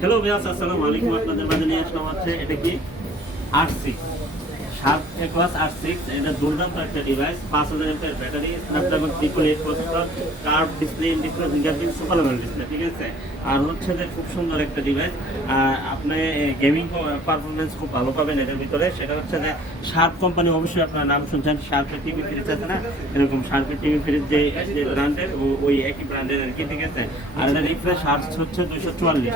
Hello ভাইয়া আসসালামু আলাইকুম আপনাদের মাঝে নিয়ে আসলাম হচ্ছে এটা কি? আর সিক্স সাত ক্লাস আর একটা ডিভাইস পাঁচ হাজার ব্যাটারি ঠিক আছে? আর হচ্ছে যে খুব সুন্দর একটা ডিভাইস আপনি গেমিং পারফরমেন্স খুব ভালো পাবেন এটার ভিতরে। সেটা হচ্ছে যে শার্প কোম্পানি অবশ্যই আপনার নাম শুনছেন শার্পের টিভি ফ্রিজ আছে না? এরকম শার্পের টিভি ফ্রিজ যে ব্র্যান্ডের ওই একই ব্র্যান্ডের আর কি, ঠিক আছে? আর এটা রিফ্রেশ হার্টস হচ্ছে দুশো চুয়াল্লিশ।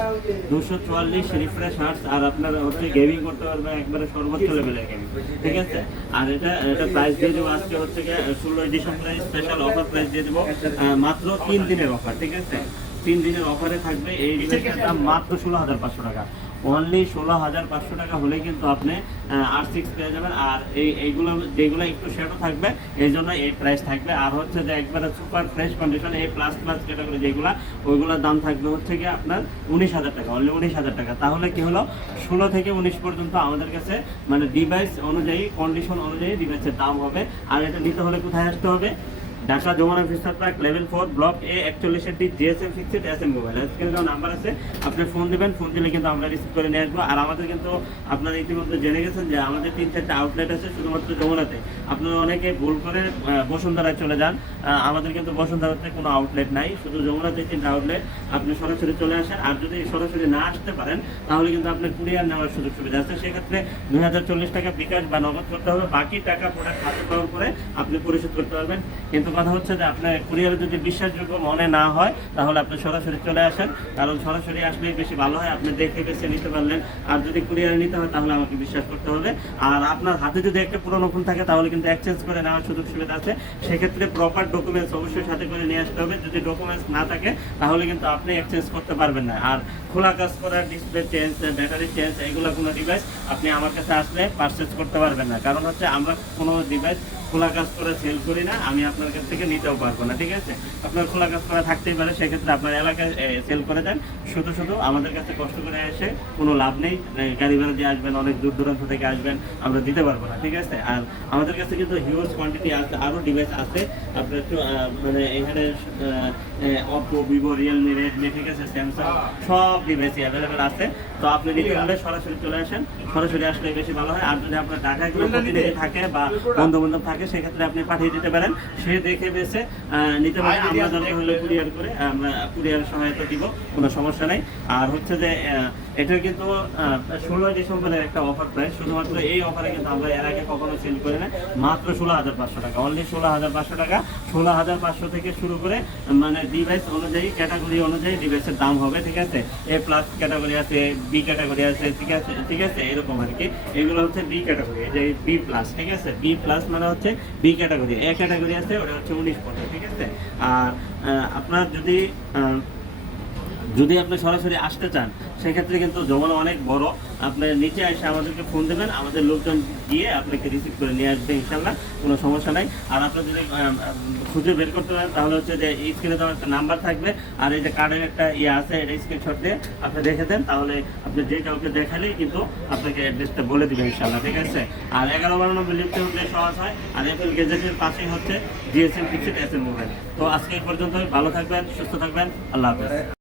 দুশো চুয়াল্লিশ রিফ্রেশ হার্টস আর আপনার হচ্ছে গেমিং করতে পারবেন একবারে সর্বোচ্চ লেভেলের গেমিং ঠিক আছে? আর এটা এটা প্রাইস দিয়ে দেবো আজকে হচ্ছে ষোলোই ডিসেম্বরে স্পেশাল অফার প্রাইস দিয়ে দেবো মাত্র তিন দিনের অফার ঠিক আছে? তিন দিনের অফারে থাকবে এই দাম মাত্র ষোলো হাজার পাঁচশো টাকা। অনলি ষোলো হাজার পাঁচশো টাকা হলে কিন্তু আপনি আর সিক্স পেয়ে যাবেন। আর এই, এইগুলো, যেগুলো একটু সেটও থাকবে এই জন্য এই প্রাইস থাকবে। আর হচ্ছে যে একবারে সুপার ফ্রেশ কন্ডিশন এই প্লাস প্লাস ক্যাটাগরি যেগুলো, ওইগুলোর দাম থাকবে হচ্ছে কি আপনার উনিশ হাজার টাকা অনলি উনিশ হাজার টাকা। তাহলে কি হলো? ষোলো থেকে উনিশ পর্যন্ত আমাদের কাছে মানে ডিভাইস অনুযায়ী কন্ডিশন অনুযায়ী ডিভাইসের দাম হবে। আর এটা নিতে হলে কোথায় আসতে হবে? Dhaka Jamuna future park level four block A একচল্লিশের D GSM fixed S M mobile স্ক্রিনে দেওয়া নাম্বার আছে, আপনি ফোন দিবেন ফোন দিলে কিন্তু আমরা রিসিভ করে নিয়ে আসব। আর আমাদের কিন্তু আপনারা ইতিমধ্যে জেনে গেছেন যে আমাদের তিন, চারটা আউটলেট আছে, শুধুমাত্র যমুনাতে। আপনারা অনেকে ভুল করে বসুন্ধরায় চলে যান। আমাদের কিন্তু বসুন্ধরাতে কোনো আউটলেট নাই, শুধু যমুনাতে তিনটা আউটলেট আপনি সরাসরি চলে আসেন, আর যদি সরাসরি না আসতে পারেন, তাহলে কিন্তু আপনার কুরিয়ার নেওয়ার সুযোগ সুবিধা আছে। সেক্ষেত্রে দুই হাজার চল্লিশ টাকা বিকাশ বা নগদ করতে হবে। বাকি টাকা প্রোডাক্ট হাতে পাওয়ার পরে আপনি পরিশোধ করতে পারবেন। কিন্তু কথা হচ্ছে যে আপনার কুরিয়ারে যদি বিশ্বাসযোগ্য মনে না হয়, তাহলে আপনি সরাসরি চলে আসেন। কারণ সরাসরি আসলেই বেশি ভালো হয়, আপনি দেখে বেছে নিতে পারলেন। আর যদি কুরিয়ারে নিতে হয়, তাহলে আমাকে বিশ্বাস করতে হবে। আর আপনার হাতে যদি একটা পুরোনো ফোন থাকে, তাহলে কিন্তু এক্সচেঞ্জ করে নেওয়ার সুযোগ সুবিধা আছে। সেক্ষেত্রে প্রপার ডকুমেন্টস অবশ্যই সাথে করে নিয়ে আসতে হবে। যদি ডকুমেন্টস না থাকে, তাহলে কিন্তু আপনি এক্সচেঞ্জ করতে পারবেন না। আর খোলা কাজ করা ডিসপ্লে চেঞ্জ ব্যাটারি চেঞ্জ এগুলো কোনো ডিভাইস আপনি আমার কাছে আসলে পারচেজ করতে পারবেন না। কারণ হচ্ছে আমরা কোনো ডিভাইস খোলা কাজ করে সেল করি না আমি আপনার কাছ থেকে নিতেও পারব না ঠিক আছে? আপনার খোলা কাজ করা থাকতেই পারে সেক্ষেত্রে আপনার এলাকায় সেল করে দেন। শুধু শুধু আমাদের কাছে কষ্ট করে এসে কোনো লাভ নেই। গাড়ি ভাড়া দিয়ে আসবেন অনেক দূর দূরান্ত থেকে আসবেন আমরা দিতে পারব না ঠিক আছে? আর আমাদের কাছে কিন্তু হিউজ কোয়ান্টিটি আছে আরও ডিভাইস আছে। আপনার একটু মানে এখানে অপো ভিভো রিয়েলমি রেডমি ঠিক আছে? স্যামসাং সব ডিভাইসই অ্যাভেলেবেল আছে। তো আপনি নিতে হলে সরাসরি চলে আসেন। সরাসরি আসলে বেশি ভালো হয়। আর যদি আপনার ঢাকায় কোনো থাকে বা বন্ধু বান্ধব থাকে সেক্ষেত্রে আপনি পাঠিয়ে দিতে পারেন। সে দেখে বেছে নিতে পারেন আমরা দরকার হলে কুরিয়ার করে আমরা কুরিয়ার সহায়তা দিব কোনো সমস্যা নেই। আর হচ্ছে যে এটা কিন্তু ষোলোই ডিসেম্বরের একটা অফার প্রাইস। শুধুমাত্র এই অফারে কিন্তু আমরা এর আগে কখনো সেল করি না মাত্র ষোলো হাজার পাঁচশো টাকা। অনলি ষোলো হাজার পাঁচশো টাকা। ষোলো হাজার পাঁচশো থেকে শুরু করে মানে ডিভাইস অনুযায়ী ক্যাটাগরি অনুযায়ী ডিভাইসের দাম হবে ঠিক আছে? এ প্লাস ক্যাটাগরি আছে বি ক্যাটাগরি আছে ঠিক আছে? ঠিক আছে? এরকম আর কি। এগুলো হচ্ছে বি ক্যাটাগরি এই যে বি প্লাস ঠিক আছে? বি প্লাস মানে হচ্ছে বি ক্যাটাগরি এ ক্যাটাগরি আছে ওটা হচ্ছে উনিশ পয়সা ঠিক আছে? আর আপনার যদি যদি আপনি সরাসরি আসতে চান, সেক্ষেত্রে কিন্তু যমুনা অনেক বড়। আপনি নিচে এসে আমাদেরকে ফোন দেবেন, আমাদের লোকজন গিয়ে আপনাকে রিসিভ করে নিয়ে আসবে ইনশাল্লাহ কোনো সমস্যা নাই। আর আপনার যদি খুঁজে বের করতে পারেন তাহলে হচ্ছে যে স্ক্রিনে দেওয়ার একটা নাম্বার থাকবে, আর এই যে কার্ডের একটা ইয়ে আছে, এটা স্ক্রিনশট দিয়ে আপনি দেখে দেন, তাহলে আপনি যে কাউকে দেখালেই কিন্তু আপনাকে অ্যাড্রেসটা বলে দিবে ইনশাল্লাহ ঠিক আছে? আর এগারো বারো নম্বর লিফটে উঠলে সহজ হয়, আর এফএল গেজেটের পাশেই হচ্ছে GSM fixed S M mobile তো আজকে পর্যন্ত ভালো থাকবেন, সুস্থ থাকবেন, আল্লাহ হাফেজ।